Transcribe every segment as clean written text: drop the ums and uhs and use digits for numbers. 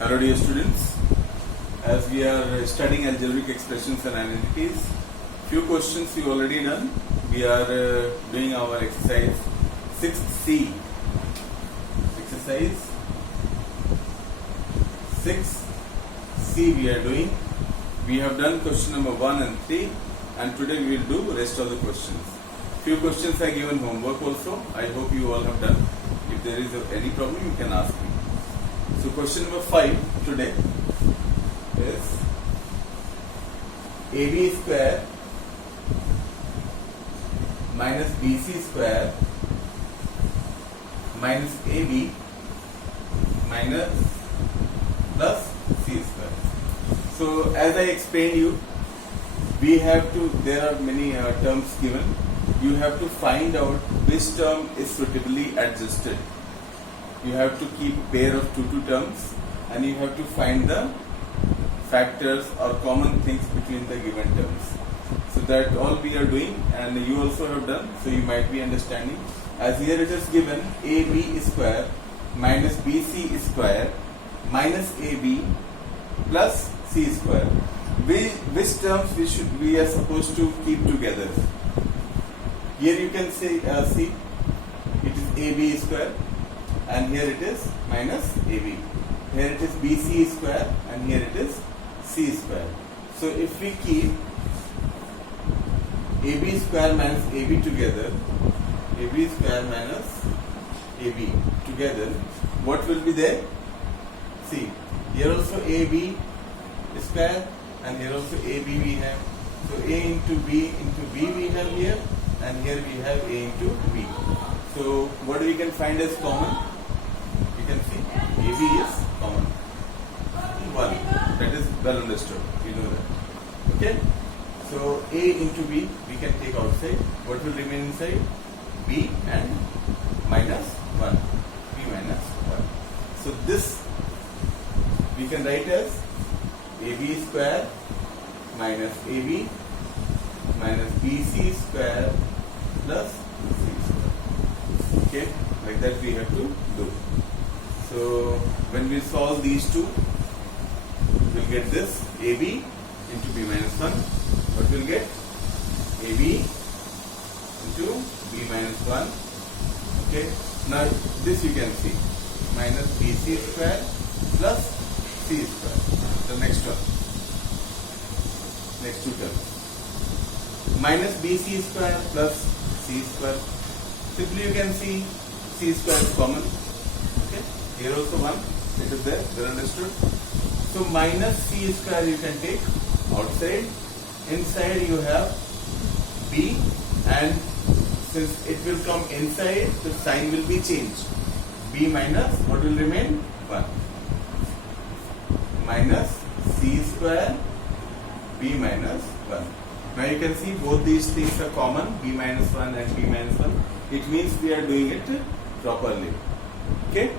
Hello dear students, as we are studying algebraic expressions and identities, few questions we already done. We are doing our exercise 6C. Exercise 6C we are doing. We have done question number 1 and 3 and today we will do rest of the questions. Few questions are given homework also. I hope you all have done. If there is any problem you can ask me. So question number 5 today is AB square minus BC square minus AB minus plus C square. So as I explained you, we have to, there are many terms given. You have to find out which term is suitably adjusted. You have to keep a pair of two terms and you have to find the factors or common things between the given terms. So that all we are doing and you also have done, so you might be understanding. As here it is given AB square minus BC square minus AB plus C square. Which terms we are supposed to keep together? Here you can say see, it is AB square and here it is minus AB. Here it is BC square and here it is C square. So if we keep AB square minus AB together, AB square minus AB together, what will be there? See, here also AB square and here also AB we have. So A into B we have here and here we have A into B. So what we can find as common? You can see AB is common. 1. That is well understood. We know that. Okay? So A into B we can take outside. What will remain inside? B and minus 1. B minus 1. So this we can write as AB square minus AB minus BC square plus C square. Okay? Like that we have to do. So when we solve these two, we'll get this AB into B minus 1. What we'll get? AB into B minus 1. Okay. Now this you can see. Minus BC square plus C square. The next one. Next two terms. Minus BC square plus C square. Simply you can see C square is common. Okay. Here also 1. It is there. Well understood. So minus C square you can take outside. Inside you have B and since it will come inside, the sign will be changed. B minus, what will remain? 1. Minus C square, B minus 1. Now you can see both these things are common, B minus 1 and B minus 1. It means we are doing it properly. Okay?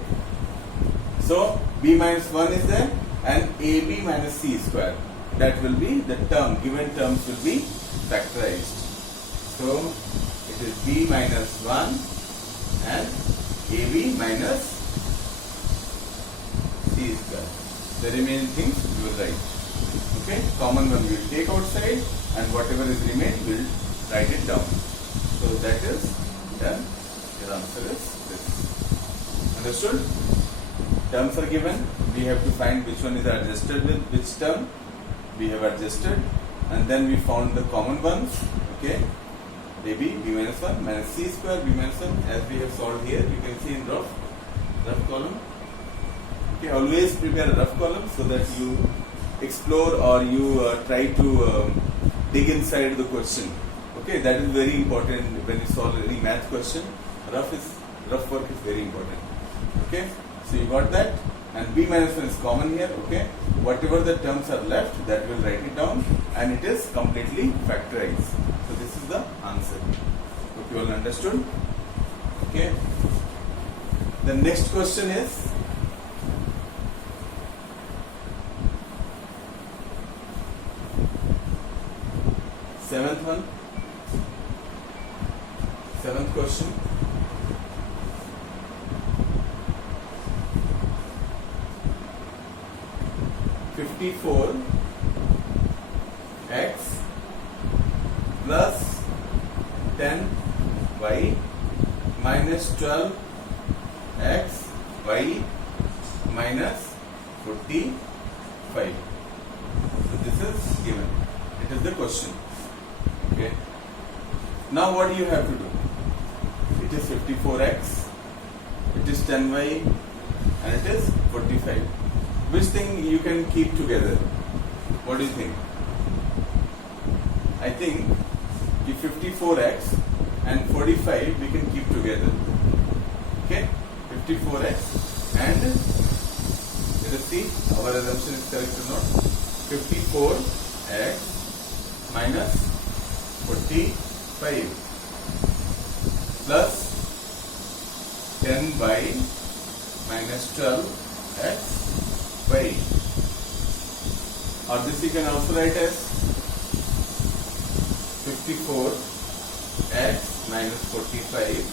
So B minus 1 is there and AB minus C square. That will be the term, given terms will be factorized. So it is B minus 1 and AB minus C square. The remaining things we will write. Okay, common one we will take outside and whatever is remained we will write it down. So that is done. Your answer is this. Understood? Terms are given. We have to find which one is adjusted with which term. We have adjusted and then we found the common ones. Okay. AB, B minus 1 minus C square, B minus 1 as we have solved here. You can see in rough column. Okay. Always prepare a rough column so that you explore or you try to dig inside the question. Okay. That is very important when you solve any math question. Rough work is very important. Okay. So you got that. And B minus 1 is common here, okay. Whatever the terms are left, that will write it down and it is completely factorized. So this is the answer. Hope you all understood. Okay. The next question is seventh question. 54x plus 10y minus 12x y minus 45. So this is given. It is the question. Okay. Now what do you have to do? It is 54x, it is 10y, and it is 45. Which thing you can keep together? What do you think? I think the 54x and 45 we can keep together. Okay, 54x and let us see our assumption is correct or not. 54x minus 45 plus 10y minus 12x y. Or this you can also write as 54x minus 45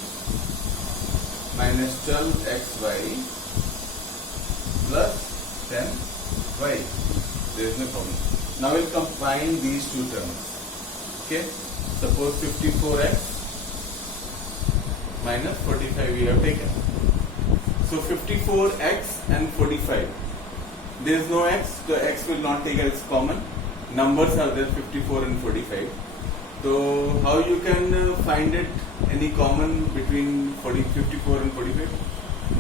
minus 12xy plus 10y. There is no problem. Now we'll combine these two terms. Okay. Suppose 54x minus 45 we have taken. So 54x and 45. There is no x, the x will not take as common. Numbers are there 54 and 45. So how you can find it any common between 54 and 45?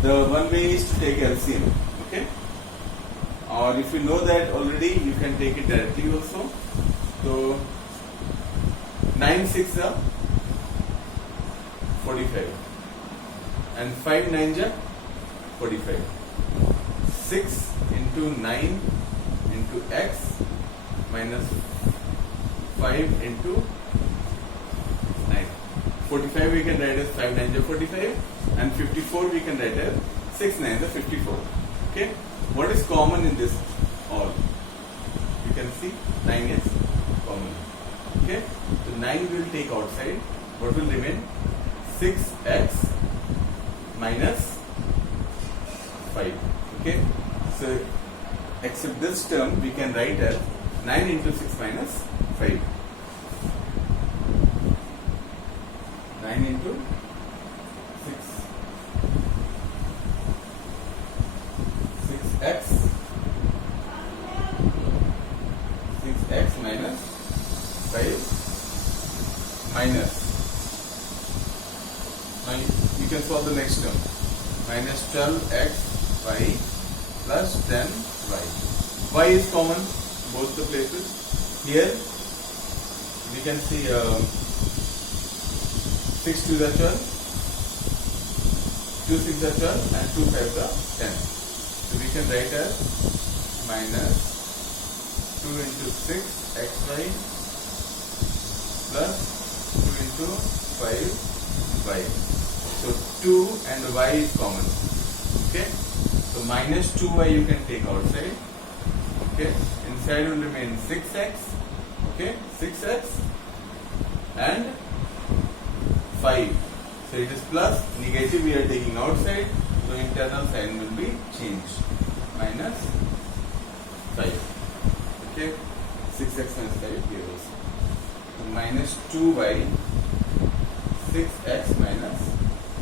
The one way is to take LCM. Okay. Or if you know that already, you can take it directly also. So 9 6 are 45 and 5 9 are 45. 6 into 9 into x minus 5 into 9. 45 we can write as 5 9 are 45 and 54 we can write as 6 9 are 54. Okay. What is common in this all? You can see 9 is common. Okay. So 9 will take outside. What will remain? 6x minus 5. Okay. So except this term we can write as 9 into 6 minus 5. 9 into 6. 6x minus 5 minus. Now you can solve the next term. Minus 12xy plus 10y. Y is common both the places. Here we can see 6 to the 12, 2 6 the 12 and 2 5 the 10. So we can write as minus 2 into 6 xy plus 2 into 5y. So 2 and y is common. Okay. So minus 2y you can take outside. Okay. Inside will remain 6x. Okay. 6x and 5. So it is plus, negative we are taking outside. So internal sign will be changed. Minus 5. Okay. 6x minus 5 here also. So minus 2y 6x minus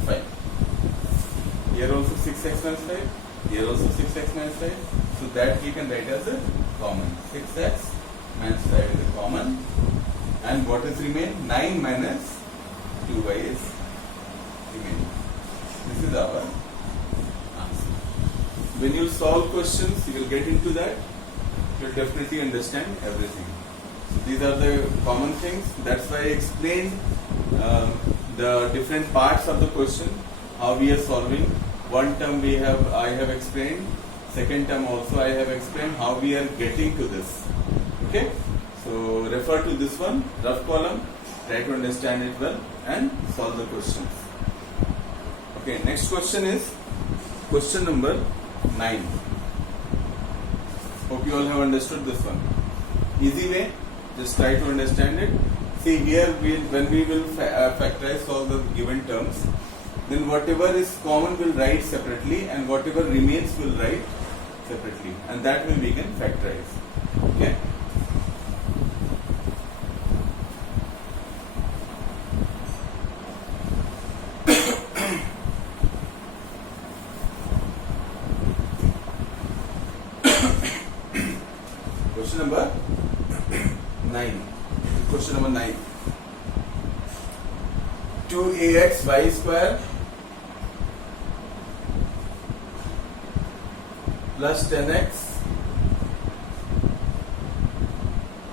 5. Here also 6x minus 5. Here also 6x minus 5. So that we can write as a common. 6x minus 5 is a common. And what is remain? 9 minus 2y is remaining. This is our answer. When you solve questions, you will get into that. You will definitely understand everything. So these are the common things. That's why I explained the different parts of the question, how we are solving. One term I have explained. Second term also I have explained how we are getting to this. Okay. So refer to this one, rough column. Try to understand it well and solve the questions. Okay. Next question is question number 9. Hope you all have understood this one. Easy way. Just try to understand it. See here, when we will factorize all the given terms, then whatever is common will write separately and whatever remains will write separately, and that way we can factorize. Okay. Question number 9. Question number 9. 2axy square plus 10x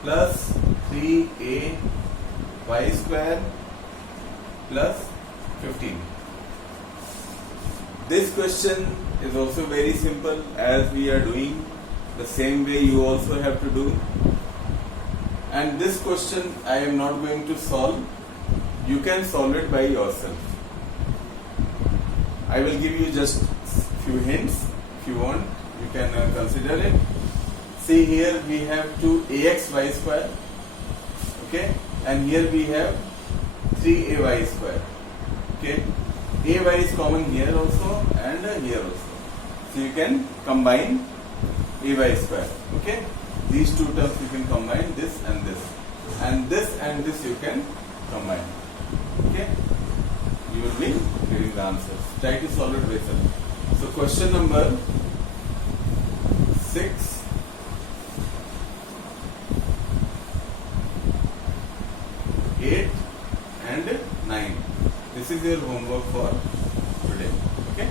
plus 3ay square plus 15. This question is also very simple, as we are doing the same way you also have to do. And this question I am not going to solve. You can solve it by yourself. I will give you just few hints. If you want, you can consider it. See, here we have 2axy square, okay, and here we have 3ay square, okay. Ay is common here also and here also, so you can combine ay square, okay. These two terms you can combine, this and this, and this and this you can combine, okay. You will be getting the answers. Try to solve it by yourself. So question number 6. 8 and 9. This is your homework for today. Okay.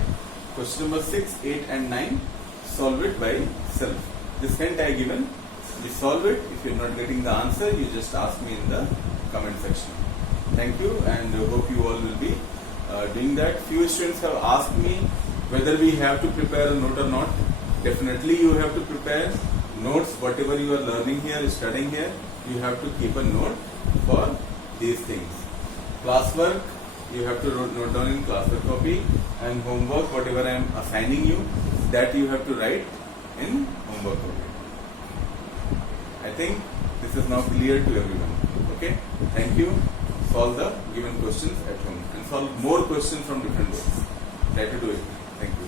Question number 6, 8 and 9. Solve it by self. This hint I given. You solve it. If you are not getting the answer, you just ask me in the comment section. Thank you, and hope you all will be doing that. Few students have asked me whether we have to prepare a note or not. Definitely you have to prepare notes. Whatever you are learning here, studying here, you have to keep a note for these things. Classwork, you have to note down in classwork copy, and homework, whatever I am assigning you, that you have to write in homework copy. I think this is now clear to everyone. Okay, thank you. Solve the given questions at home and solve more questions from different books. Try to do it. Thank you.